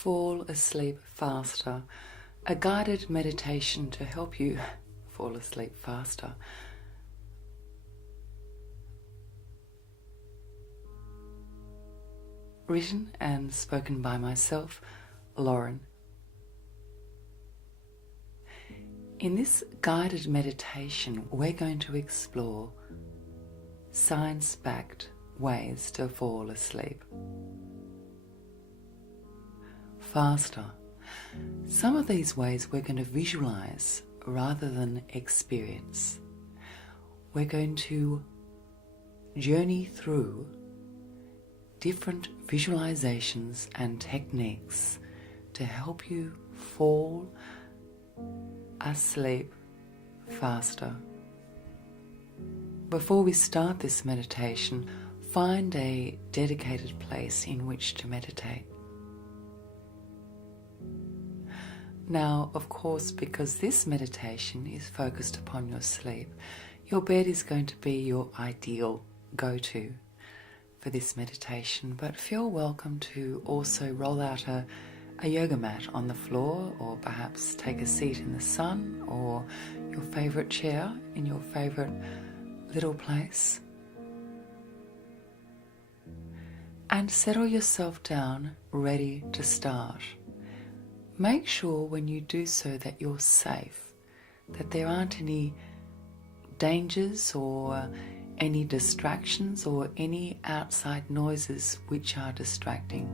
fall asleep faster, a guided meditation to help you fall asleep faster. Written and spoken by myself, Lauren. In this guided meditation, we're going to explore science-backed ways to fall asleep faster. Some of these ways we're going to visualize rather than experience. We're going to journey through different visualizations and techniques to help you fall asleep faster. Before we start this meditation, find a dedicated place in which to meditate. Now, of course, because this meditation is focused upon your sleep, your bed is going to be your ideal go-to for this meditation, but feel welcome to also roll out a yoga mat on the floor, or perhaps take a seat in the sun or your favorite chair in your favorite little place, and settle yourself down, ready to start. Make sure when you do so that you're safe, that there aren't any dangers or any distractions or any outside noises which are distracting.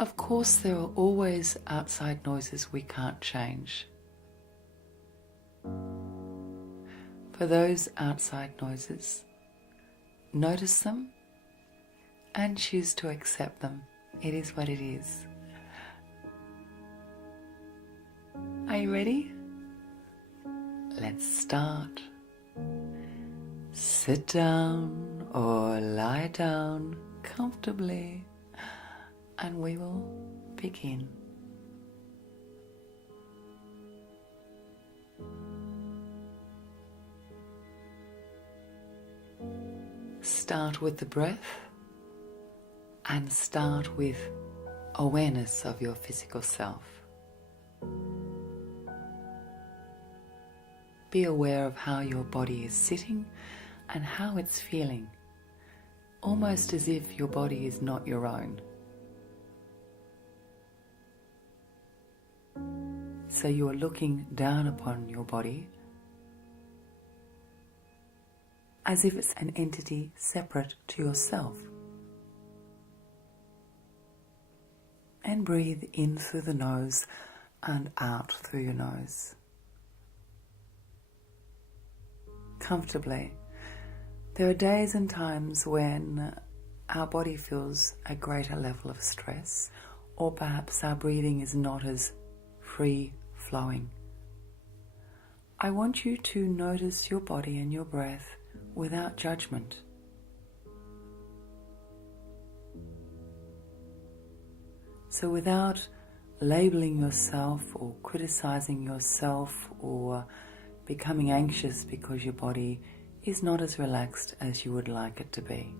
Of course, there are always outside noises we can't change. For those outside noises, notice them and choose to accept them. It is what it is. Are you ready? Let's start. Sit down or lie down comfortably, and we will begin. Start with the breath and start with awareness of your physical self. Be aware of how your body is sitting and how it's feeling, almost as if your body is not your own. So you are looking down upon your body as if it's an entity separate to yourself. And breathe in through the nose and out through your nose. Comfortably. There are days and times when our body feels a greater level of stress, or perhaps our breathing is not as free-flowing. I want you to notice your body and your breath without judgment. So without labeling yourself or criticizing yourself or becoming anxious because your body is not as relaxed as you would like it to be.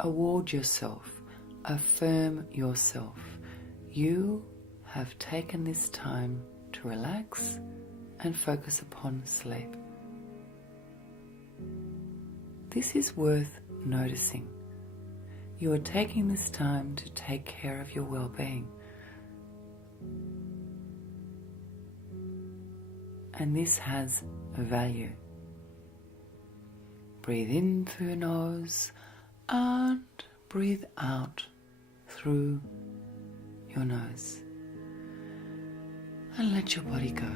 Award yourself, affirm yourself. You have taken this time to relax and focus upon sleep. This is worth noticing. You are taking this time to take care of your well-being. And this has a value. Breathe in through your nose and breathe out through your nose. And let your body go.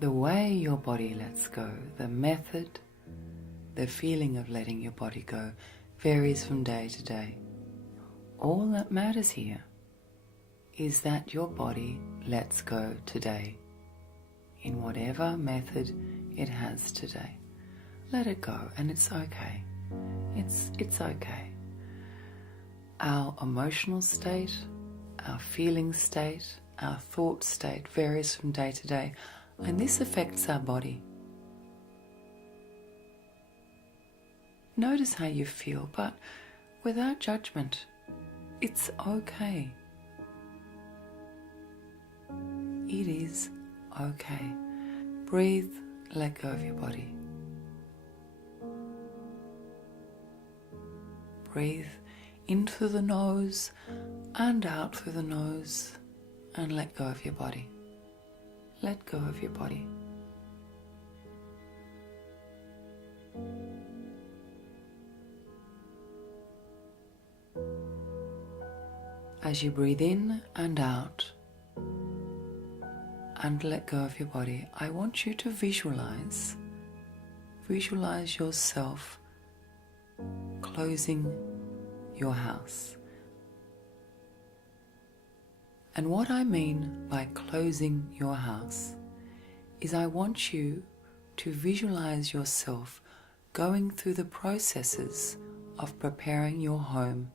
The way your body lets go, the method, the feeling of letting your body go varies from day to day. All that matters here is that your body lets go today, in whatever method it has today. Let it go, and it's okay. It's okay. Our emotional state, our feeling state, our thought state varies from day to day. And this affects our body. Notice how you feel, but without judgment. It's okay. It is okay. Breathe, let go of your body. Breathe in through the nose and out through the nose, and let go of your body. Let go of your body. As you breathe in and out and let go of your body, I want you to visualize yourself closing your house. And what I mean by closing your house is I want you to visualize yourself going through the processes of preparing your home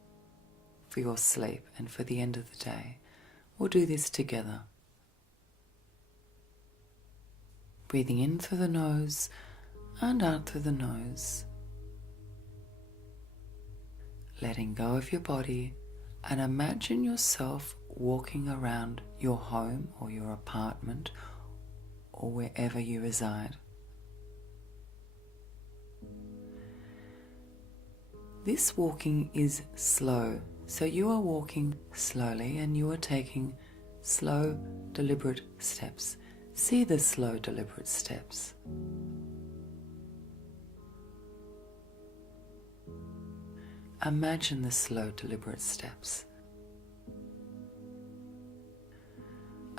for your sleep and for the end of the day. We'll do this together. Breathing in through the nose and out through the nose. Letting go of your body, and imagine yourself walking around your home or your apartment or wherever you reside. This walking is slow, so you are walking slowly and you are taking slow, deliberate steps. See the slow, deliberate steps. Imagine the slow, deliberate steps.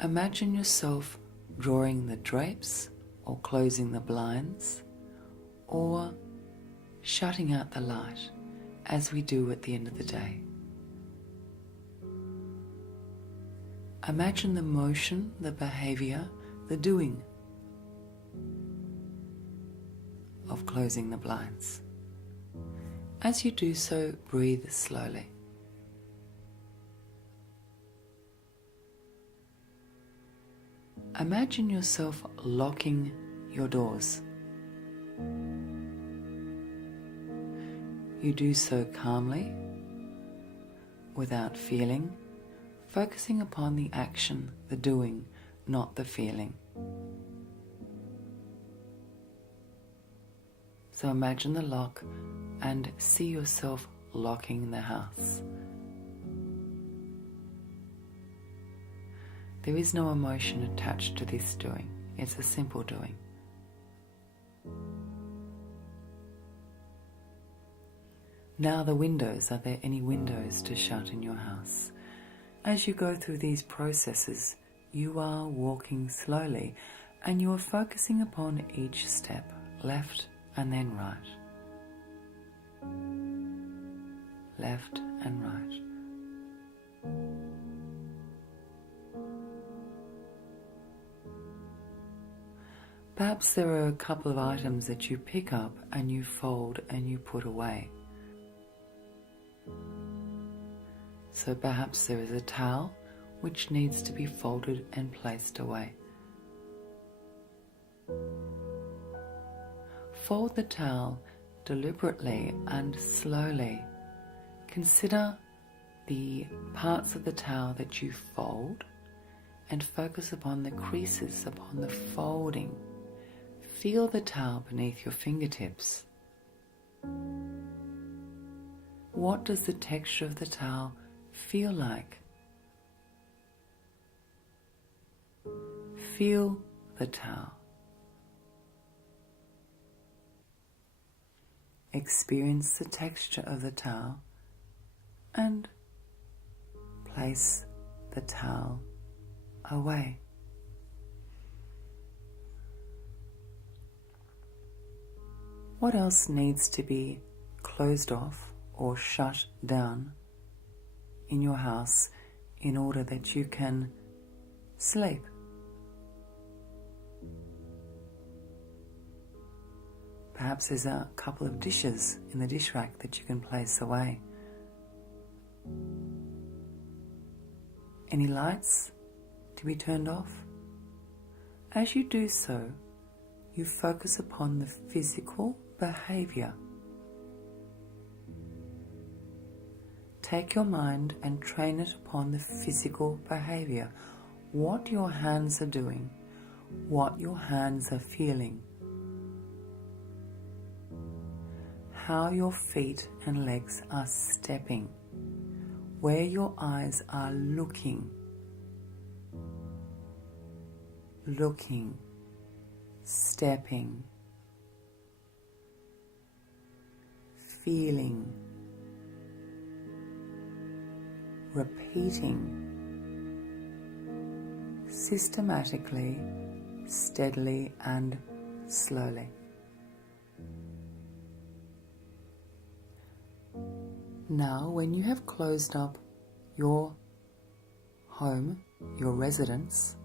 Imagine yourself drawing the drapes or closing the blinds or shutting out the light as we do at the end of the day. Imagine the motion, the behavior, the doing of closing the blinds. As you do so, breathe slowly. Imagine yourself locking your doors. You do so calmly, without feeling, focusing upon the action, the doing, not the feeling. So imagine the lock and see yourself locking the house. There is no emotion attached to this doing. It's a simple doing. Now the windows. Are there any windows to shut in your house? As you go through these processes, you are walking slowly and you are focusing upon each step, left and then right. Left and right. Perhaps there are a couple of items that you pick up and you fold and you put away. So perhaps there is a towel which needs to be folded and placed away. Fold the towel deliberately and slowly. Consider the parts of the towel that you fold and focus upon the creases, upon the folding. Feel the towel beneath your fingertips. What does the texture of the towel feel like? Feel the towel. Experience the texture of the towel and place the towel away. What else needs to be closed off or shut down in your house in order that you can sleep? Perhaps there's a couple of dishes in the dish rack that you can place away. Any lights to be turned off? As you do so, you focus upon the physical behavior. Take your mind and train it upon the physical behavior. What your hands are doing, what your hands are feeling, how your feet and legs are stepping, where your eyes are looking, stepping, feeling, repeating, systematically, steadily and slowly. Now, when you have closed up your home, your residence,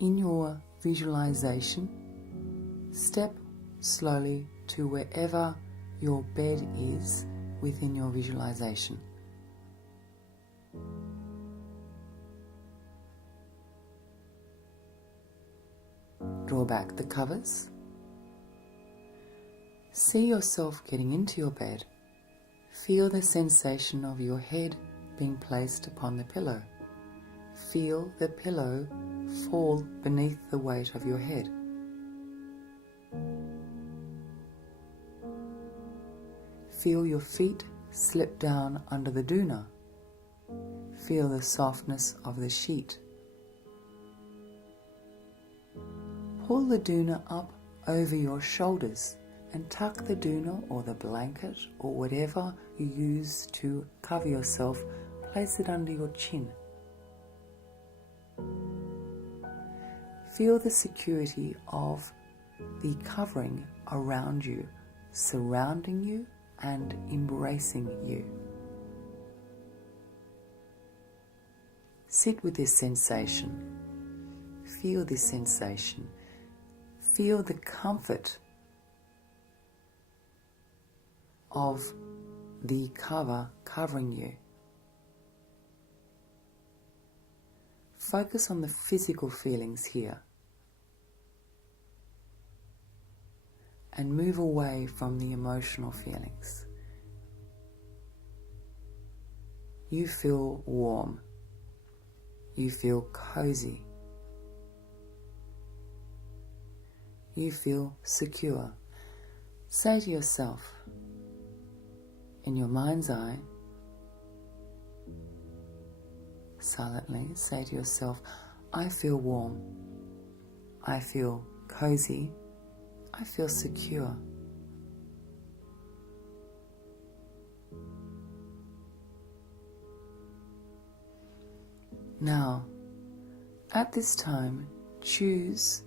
in your visualization, step slowly to wherever your bed is within your visualization. Draw back the covers. See yourself getting into your bed. Feel the sensation of your head being placed upon the pillow. Feel the pillow fall beneath the weight of your head. Feel your feet slip down under the doona. Feel the softness of the sheet. Pull the doona up over your shoulders and tuck the doona or the blanket or whatever you use to cover yourself, place it under your chin. Feel the security of the covering around you, surrounding you and embracing you. Sit with this sensation. Feel this sensation. Feel the comfort of the cover covering you. Focus on the physical feelings here and move away from the emotional feelings. You feel warm. You feel cozy. You feel secure. Say to yourself, in your mind's eye, silently say to yourself, I feel warm, I feel cozy, I feel secure. Now, at this time, choose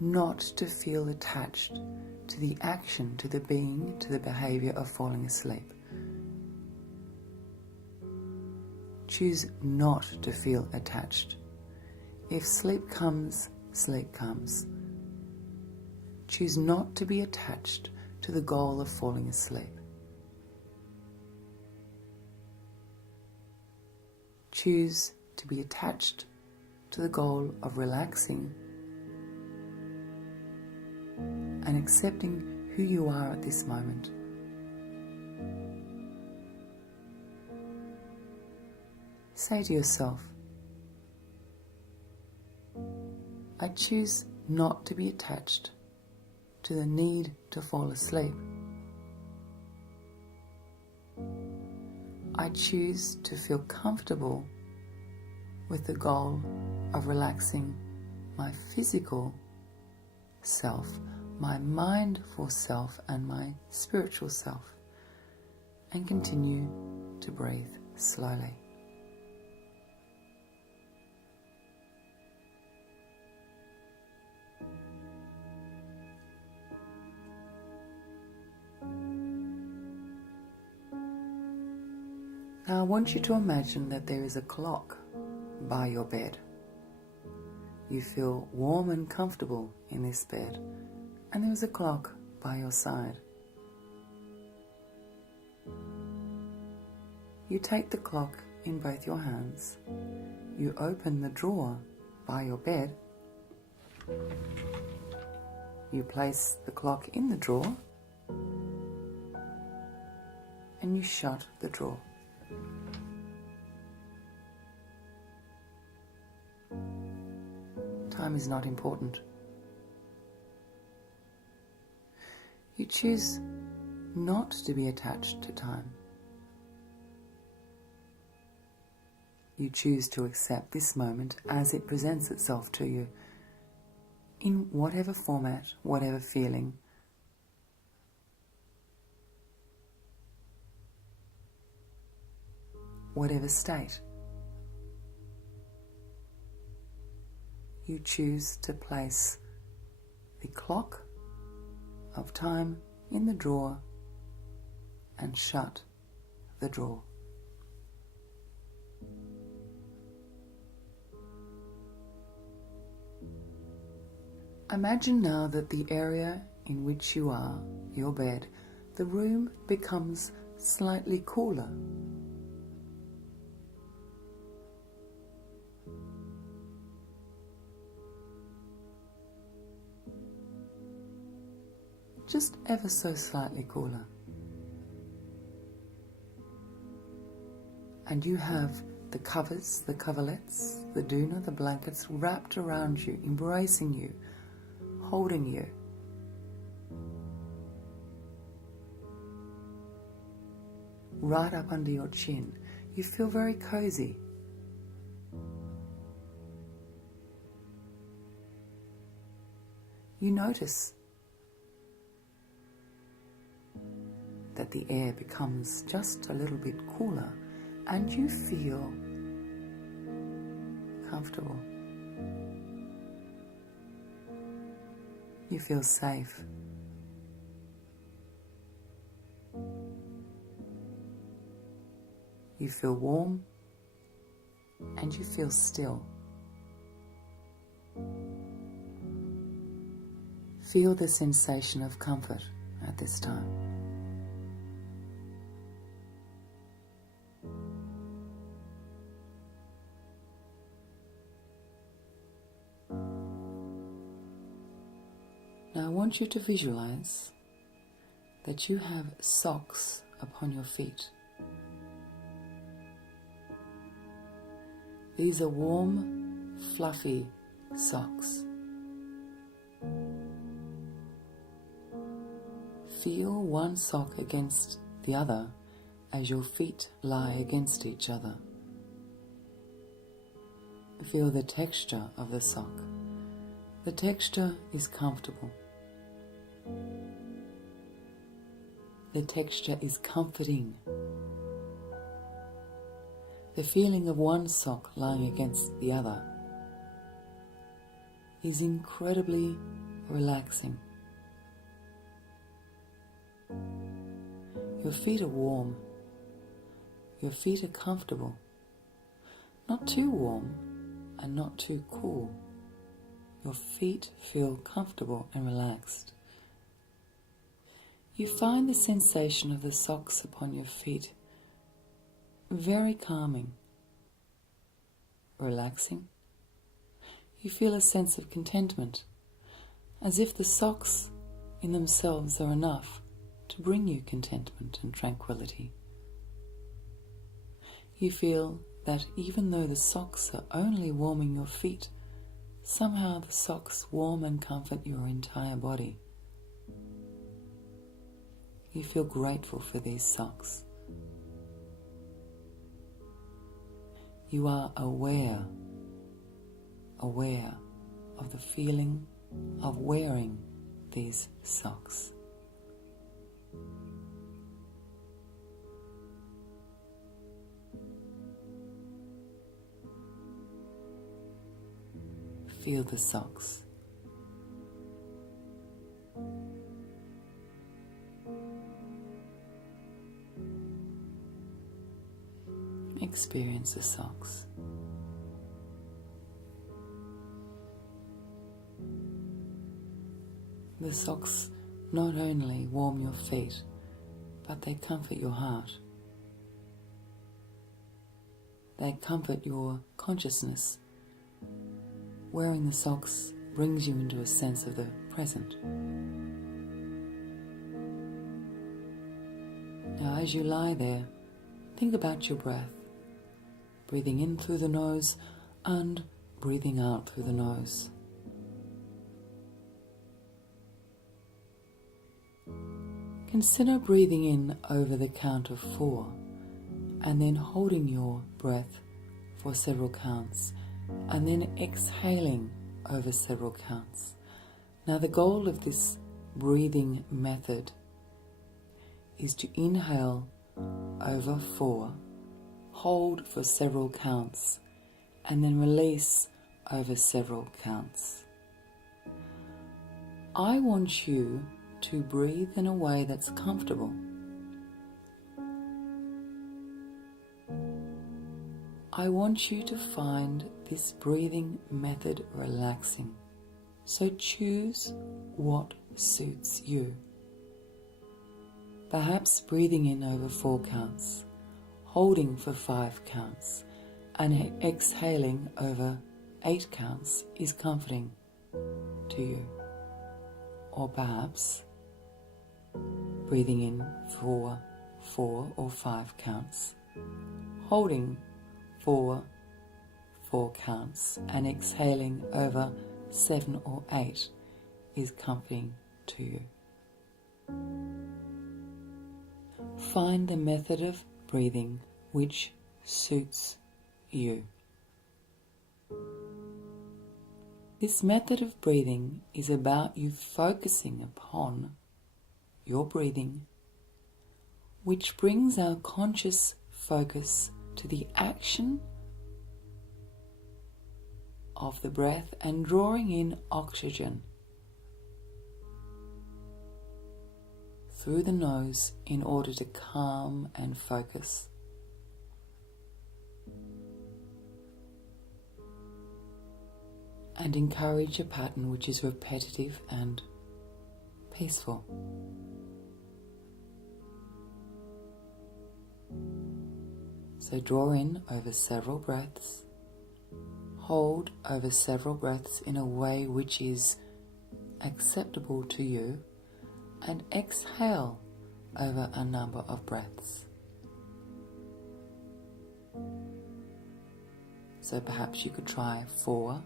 not to feel attached to the action, to the being, to the behavior of falling asleep. Choose not to feel attached. If sleep comes, sleep comes. Choose not to be attached to the goal of falling asleep. Choose to be attached to the goal of relaxing and accepting who you are at this moment. Say to yourself, I choose not to be attached to the need to fall asleep. I choose to feel comfortable with the goal of relaxing my physical self, my mindful self, and my spiritual self, and continue to breathe slowly. Now I want you to imagine that there is a clock by your bed. You feel warm and comfortable in this bed, and there is a clock by your side. You take the clock in both your hands. You open the drawer by your bed, you place the clock in the drawer and you shut the drawer. Time is not important. You choose not to be attached to time. You choose to accept this moment as it presents itself to you, in whatever format, whatever feeling. Whatever state. You choose to place the clock of time in the drawer and shut the drawer. Imagine now that the area in which you are, your bed, the room becomes slightly cooler. Just ever so slightly cooler. And you have the covers, the coverlets, the doona, the blankets wrapped around you, embracing you, holding you. Right up under your chin. You feel very cozy. You notice that the air becomes just a little bit cooler and you feel comfortable. You feel safe. You feel warm and you feel still. Feel the sensation of comfort at this time. Now I want you to visualize that you have socks upon your feet. These are warm, fluffy socks. Feel one sock against the other as your feet lie against each other. Feel the texture of the sock. The texture is comfortable. The texture is comforting. The feeling of one sock lying against the other is incredibly relaxing. Your feet are warm. Your feet are comfortable. Not too warm and not too cool. Your feet feel comfortable and relaxed. You find the sensation of the socks upon your feet very calming, relaxing. You feel a sense of contentment, as if the socks in themselves are enough to bring you contentment and tranquility. You feel that even though the socks are only warming your feet, somehow the socks warm and comfort your entire body. You feel grateful for these socks. You are aware of the feeling of wearing these socks. Feel the socks. Experience the socks. The socks not only warm your feet, but they comfort your heart. They comfort your consciousness wearing the socks brings you into a sense of the present. Now, as you lie there, think about your breath, breathing in through the nose and breathing out through the nose. Consider breathing in over the count of 4 and then holding your breath for several counts and then exhaling over several counts. Now, the goal of this breathing method is to inhale over 4, hold for several counts, and then release over several counts. I want you to breathe in a way that's comfortable. I want you to find this breathing method relaxing, so choose what suits you. Perhaps breathing in over 4 counts, holding for 5 counts, and exhaling over 8 counts is comforting to you. Or perhaps breathing in for 4 or 5 counts, holding for 4 counts, and exhaling over 7 or 8 is comforting to you. Find the method of breathing which suits you. This method of breathing is about you focusing upon your breathing, which brings our conscious focus to the action of the breath and drawing in oxygen through the nose in order to calm and focus. And encourage a pattern which is repetitive and peaceful. So draw in over several breaths, hold over several breaths in a way which is acceptable to you, and exhale over a number of breaths. So perhaps you could try 4,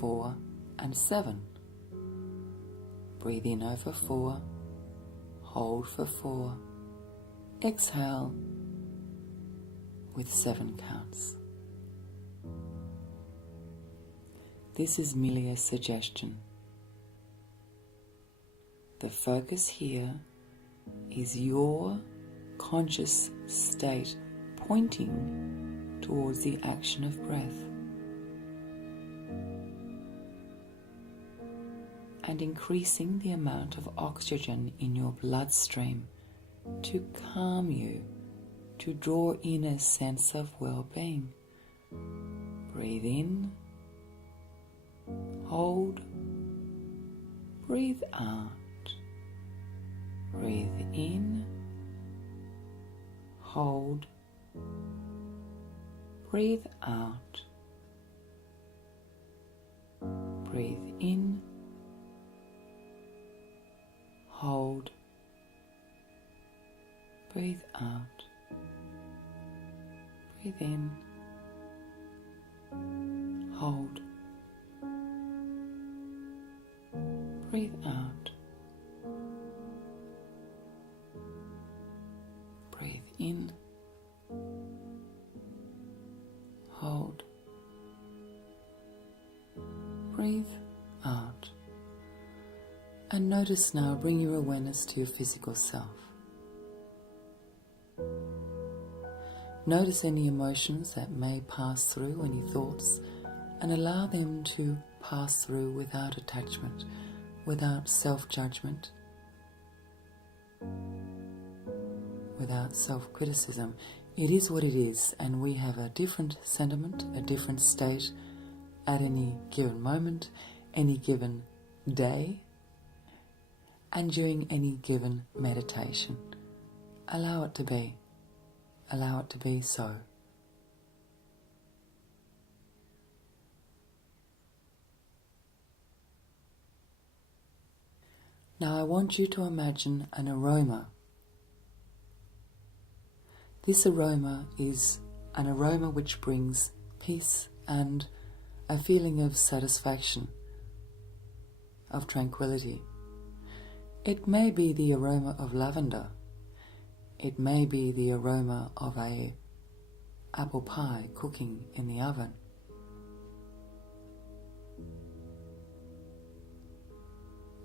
4 and 7. Breathe in over 4, hold for 4, exhale with 7 counts. This is merely a suggestion. The focus here is your conscious state pointing towards the action of breath and increasing the amount of oxygen in your bloodstream to calm you, to draw in a sense of well-being. Breathe in, hold, breathe out, breathe in, hold, breathe out, breathe in, hold, breathe out, breathe in, hold, breathe out, breathe in, hold, breathe out. And notice now, bring your awareness to your physical self. Notice any emotions that may pass through, any thoughts, and allow them to pass through without attachment, without self-judgment, without self-criticism. It is what it is, and we have a different sentiment, a different state at any given moment, any given day, and during any given meditation. Allow it to be. Allow it to be so. Now I want you to imagine an aroma. This aroma is an aroma which brings peace and a feeling of satisfaction, of tranquility. It may be the aroma of lavender. It may be the aroma of a apple pie cooking in the oven.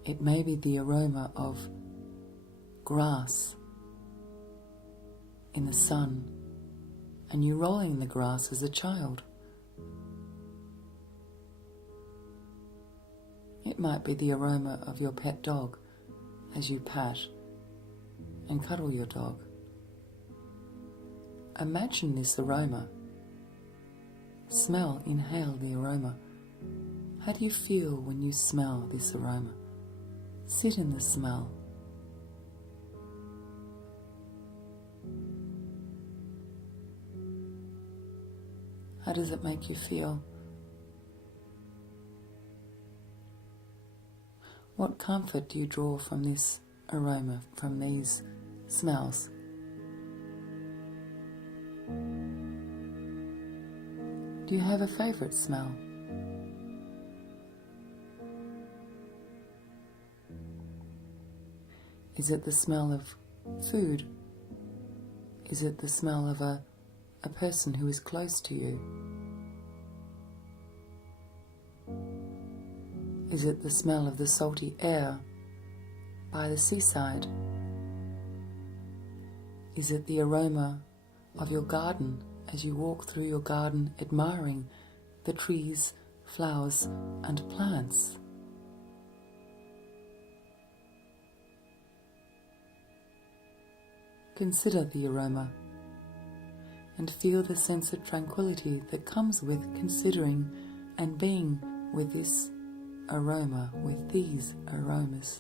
It may be the aroma of grass in the sun and you rolling the grass as a child. It might be the aroma of your pet dog as you pat and cuddle your dog. Imagine this aroma. Smell, inhale the aroma. How do you feel when you smell this aroma? Sit in the smell. How does it make you feel? What comfort do you draw from this aroma, from these smells? Do you have a favorite smell? Is it the smell of food? Is it the smell of a person who is close to you? Is it the smell of the salty air by the seaside? Is it the aroma of your garden as you walk through your garden admiring the trees, flowers and plants? Consider the aroma and feel the sense of tranquility that comes with considering and being with this aroma, with these aromas.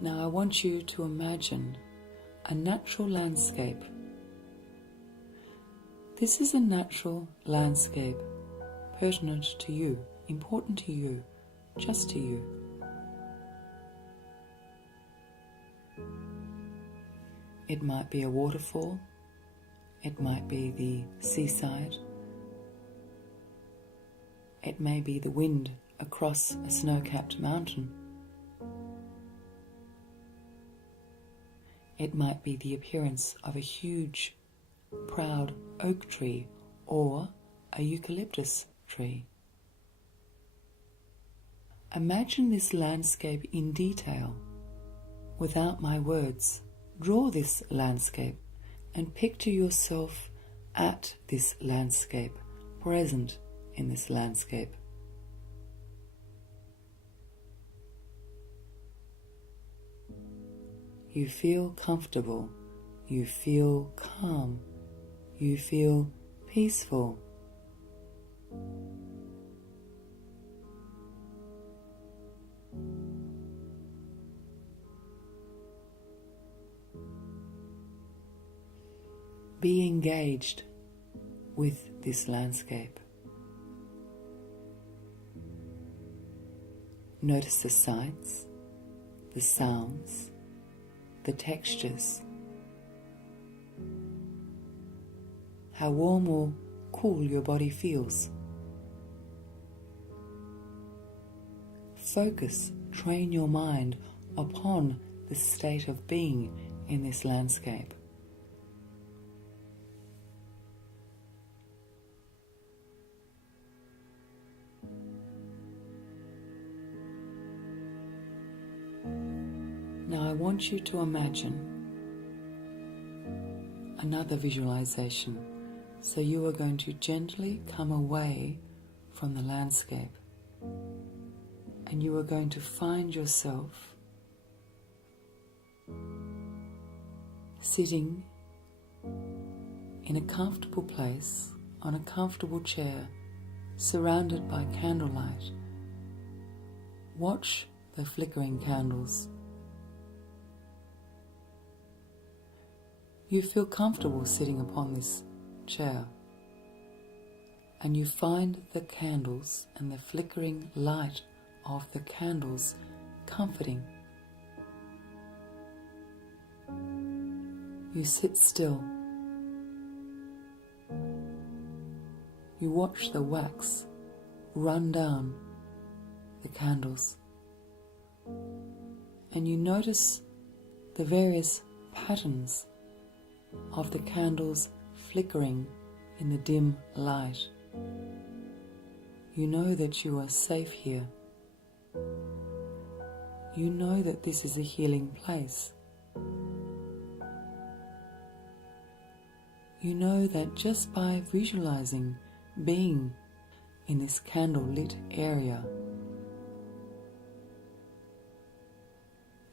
Now I want you to imagine a natural landscape. This is a natural landscape, pertinent to you, important to you, just to you. It might be a waterfall, it might be the seaside, it may be the wind across a snow-capped mountain. It might be the appearance of a huge, proud oak tree or a eucalyptus tree. Imagine this landscape in detail, without my words. Draw this landscape and picture yourself at this landscape, present in this landscape. You feel comfortable, you feel calm, you feel peaceful. Be engaged with this landscape. Notice the sights, the sounds, the textures. How warm or cool your body feels. Focus, train your mind upon the state of being in this landscape. Now I want you to imagine another visualization. So you are going to gently come away from the landscape and you are going to find yourself sitting in a comfortable place on a comfortable chair surrounded by candlelight. Watch the flickering candles. You feel comfortable sitting upon this chair, and you find the candles and the flickering light of the candles comforting. You sit still. You watch the wax run down the candles, and you notice the various patterns of the candles flickering in the dim light. You know that you are safe here. You know that this is a healing place. You know that just by visualizing being in this candle-lit area,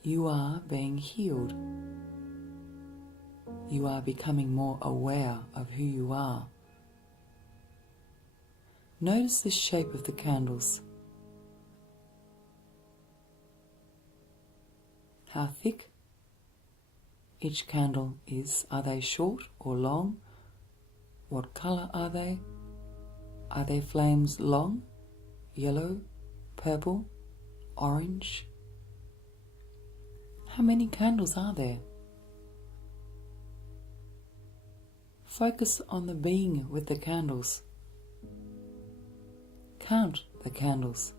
you are being healed. You are becoming more aware of who you are. Notice the shape of the candles. How thick each candle is. Are they short or long? What color are they? Are their flames long, yellow, purple, orange? How many candles are there? Focus on the being with the candles. Count the candles.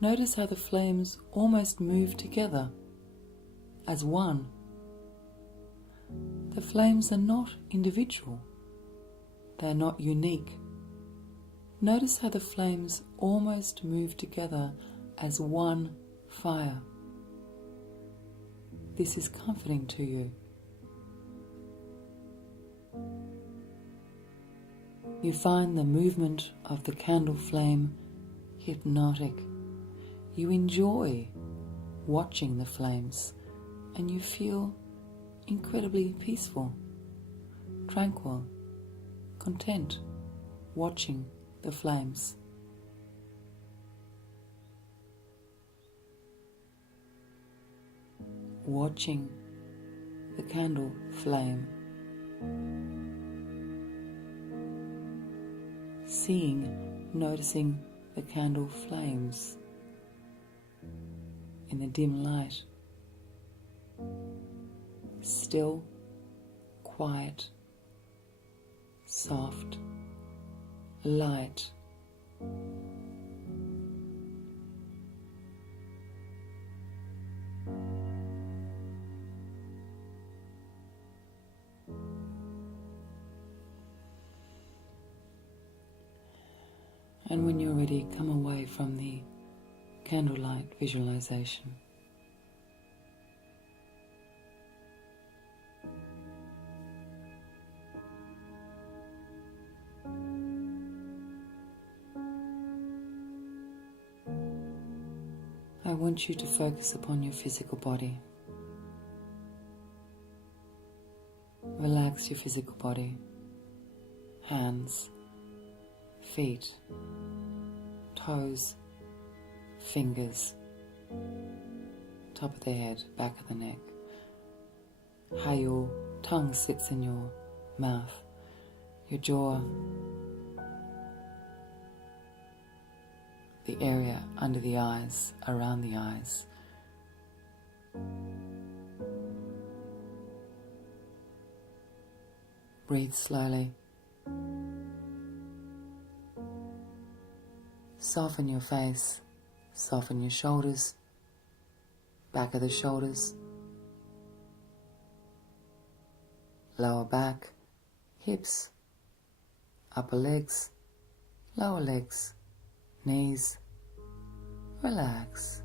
Notice how the flames almost move together as one. The flames are not individual. They are not unique. Notice how the flames almost move together as one fire. This is comforting to you. You find the movement of the candle flame hypnotic. You enjoy watching the flames, and you feel incredibly peaceful, tranquil, content watching the flames. Watching the candle flame. Seeing, noticing the candle flames in the dim light. Still, quiet, soft, light. And when you're ready, come away from the candlelight visualization. I want you to focus upon your physical body. Relax your physical body. Hands, feet, toes, fingers, top of the head, back of the neck. How your tongue sits in your mouth, your jaw, the area under the eyes, around the eyes. Breathe slowly. Soften your face, soften your shoulders, back of the shoulders, lower back, hips, upper legs, lower legs, knees. Relax,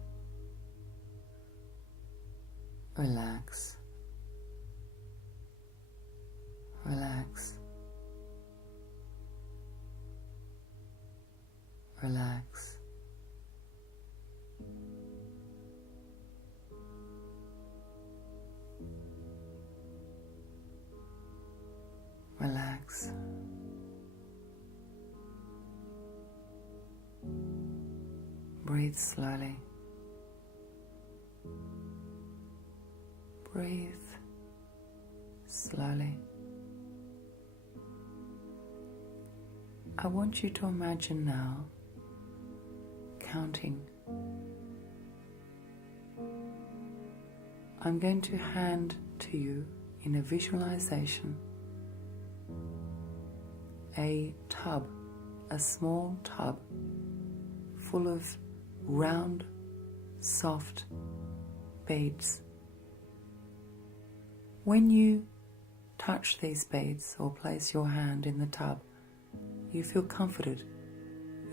relax, relax, relax. Relax. Breathe slowly. Breathe slowly. I want you to imagine now counting. I'm going to hand to you in a visualization a tub, a small tub full of round, soft beads. When you touch these beads or place your hand in the tub, you feel comforted.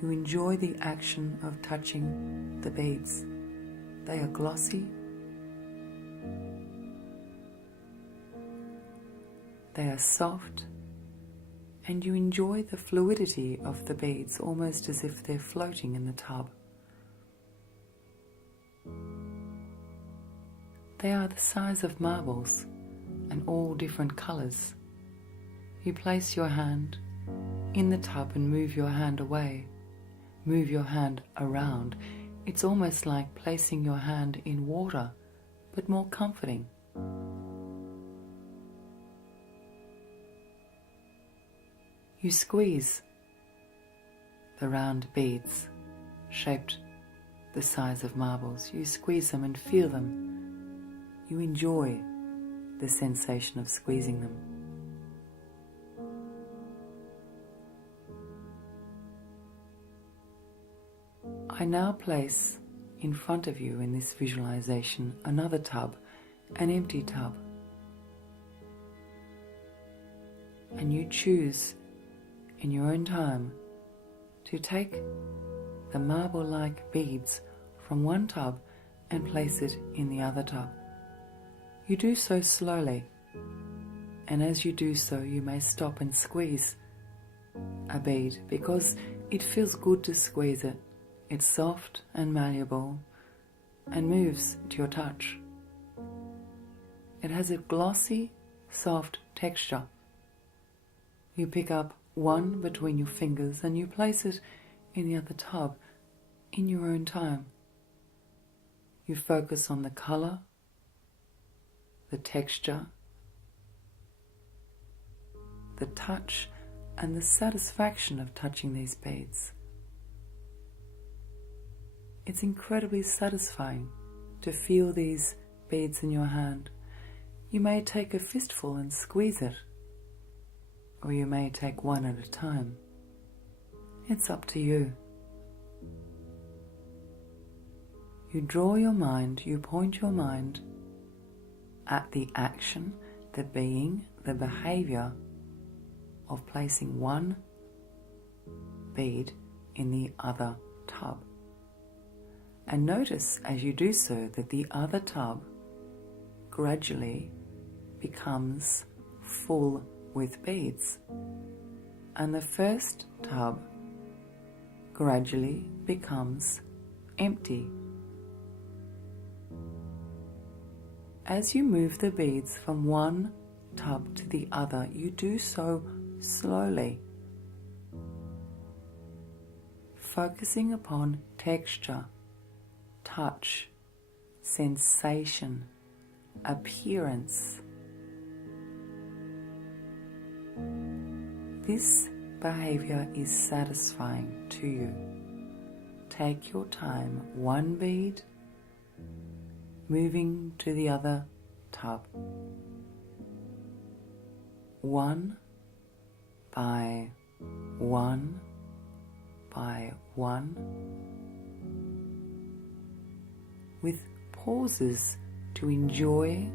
You enjoy the action of touching the beads. They are glossy. They are soft. And you enjoy the fluidity of the beads, almost as if they're floating in the tub. They are the size of marbles and all different colors. You place your hand in the tub and move your hand away, move your hand around. It's almost like placing your hand in water, but more comforting. You squeeze the round beads shaped the size of marbles. You squeeze them and feel them. You enjoy the sensation of squeezing them. I now place in front of you in this visualization another tub, an empty tub. And you choose in your own time to take the marble-like beads from one tub and place it in the other tub. You do so slowly, and as you do so you may stop and squeeze a bead because it feels good to squeeze it. It's soft and malleable and moves to your touch. It has a glossy, soft texture. You pick up one between your fingers and you place it in the other tub in your own time. You focus on the color, the texture, the touch, and the satisfaction of touching these beads. It's incredibly satisfying to feel these beads in your hand. You may take a fistful and squeeze it, or you may take one at a time. It's up to you. You draw your mind, you point your mind at the action, the being, the behavior of placing one bead in the other tub. And notice as you do so that the other tub gradually becomes full with beads, and the first tub gradually becomes empty. As you move the beads from one tub to the other, you do so slowly, focusing upon texture, touch, sensation, appearance. This behavior is satisfying to you. Take your time, one bead, moving to the other tub, one by one by one, with pauses to enjoy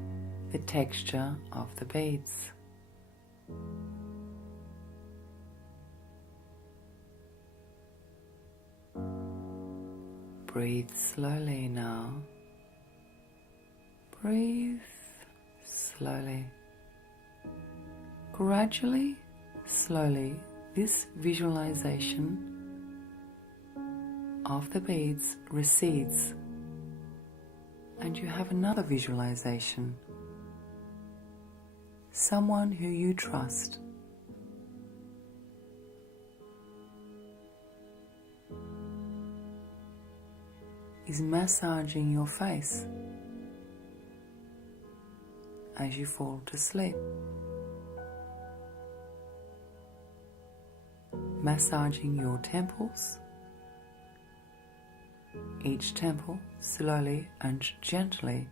the texture of the beads. Breathe slowly now. Breathe slowly. Gradually, slowly, this visualization of the beads recedes, and you have another visualization. Someone who you trust. Is massaging your face. as you fall to sleep. Massaging your temples, each temple slowly and gently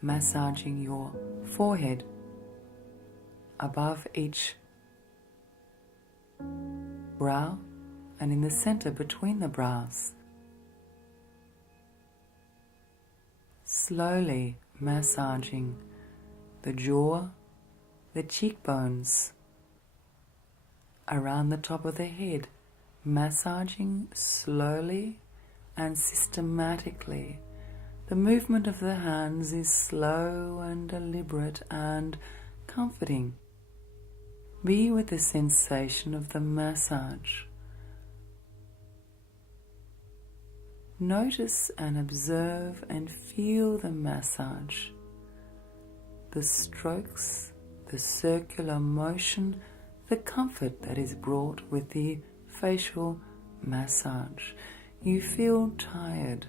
massaging your forehead above each brow and in the center between the brows. Slowly massaging the jaw, the cheekbones, around the top of the head, massaging slowly and systematically. The movement of the hands is slow and deliberate and comforting. Be with the sensation of the massage. Notice and observe and feel the massage, the strokes, the circular motion, the comfort that is brought with the facial massage. You feel tired.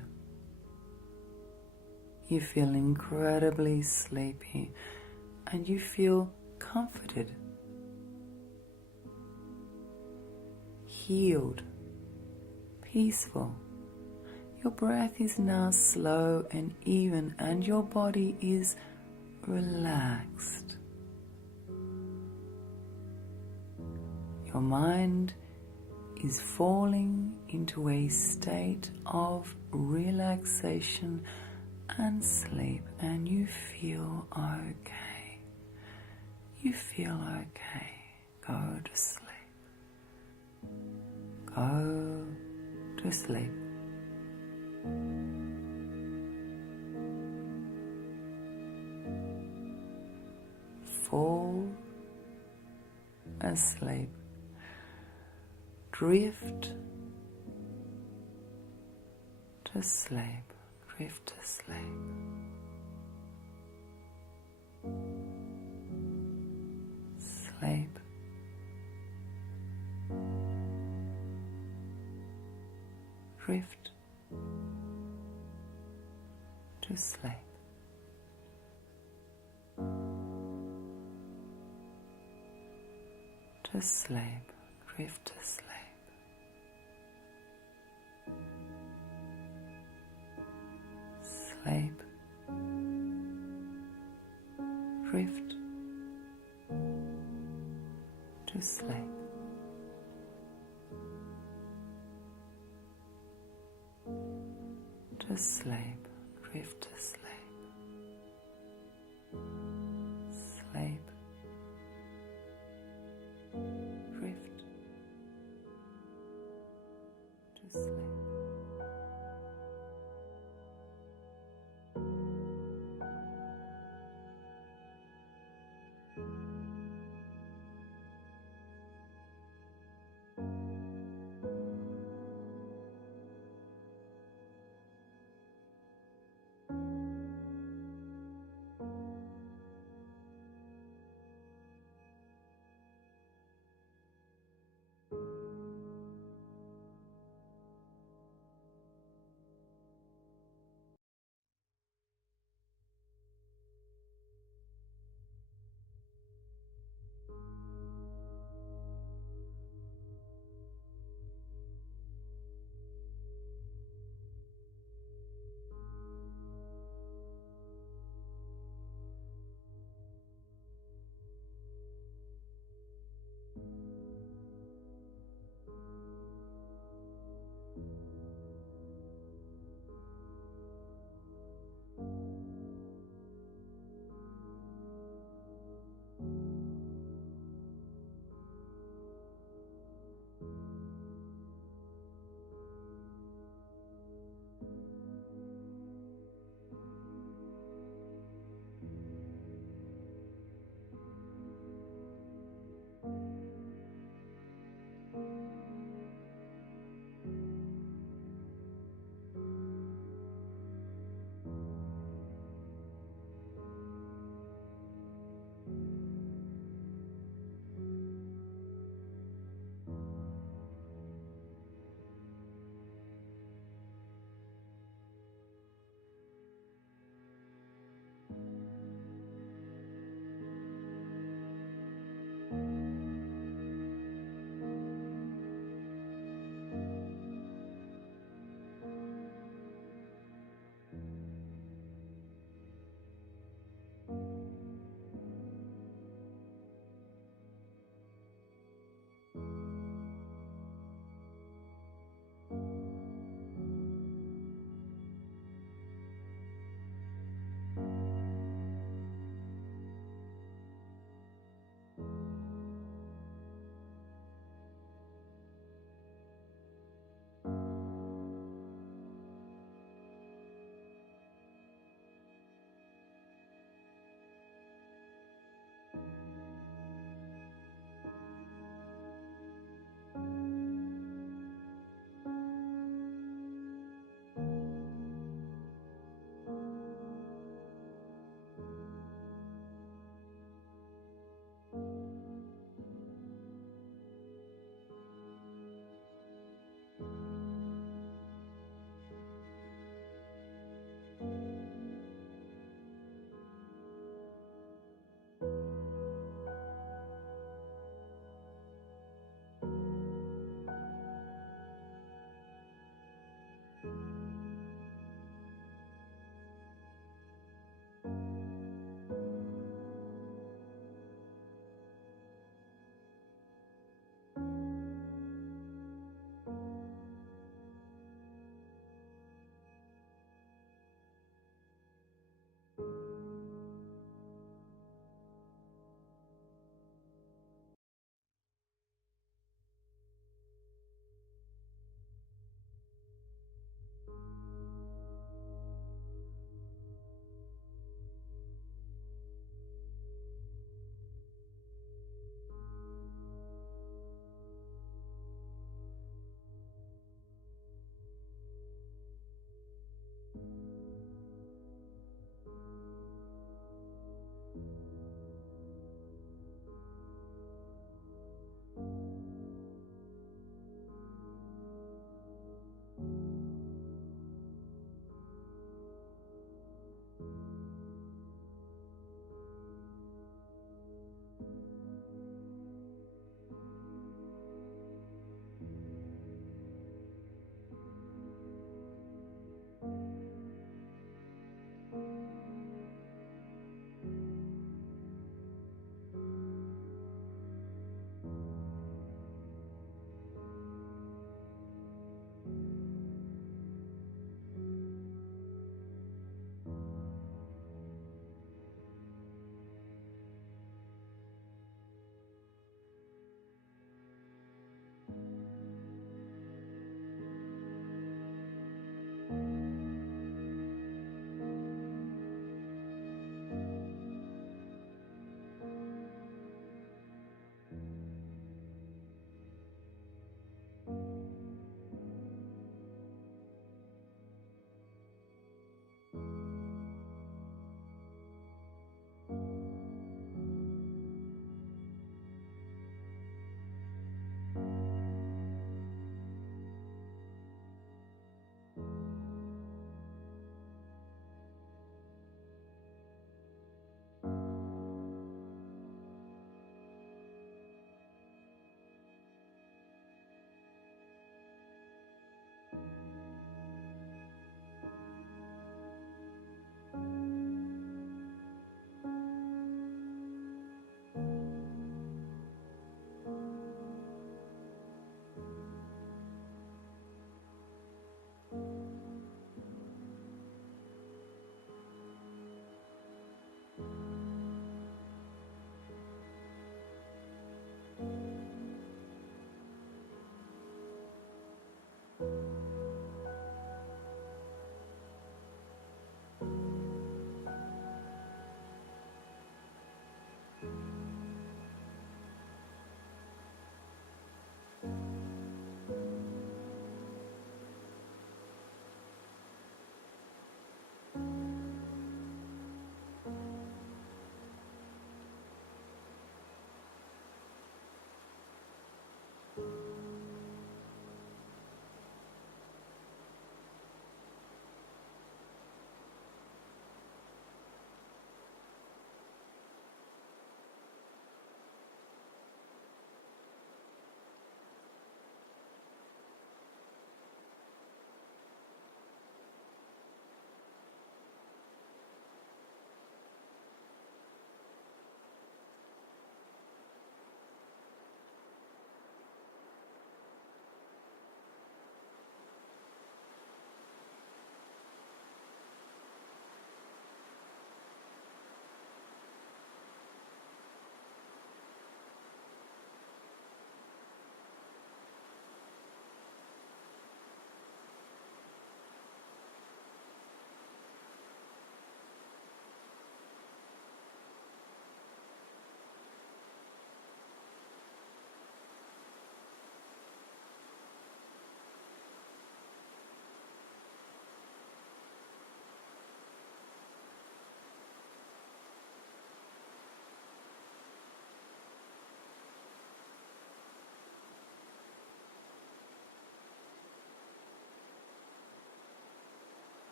You feel incredibly sleepy, and you feel comforted, healed, peaceful. Your breath is now slow and even, and your body is relaxed. Your mind is falling into a state of relaxation and sleep, and you feel okay. You feel okay. Go to sleep. Go to sleep. Fall asleep. Drift to sleep. Drift to sleep. Sleep. Drift to sleep. To sleep. Drift to sleep. Sleep. Drift to sleep. To sleep. Drift to sleep.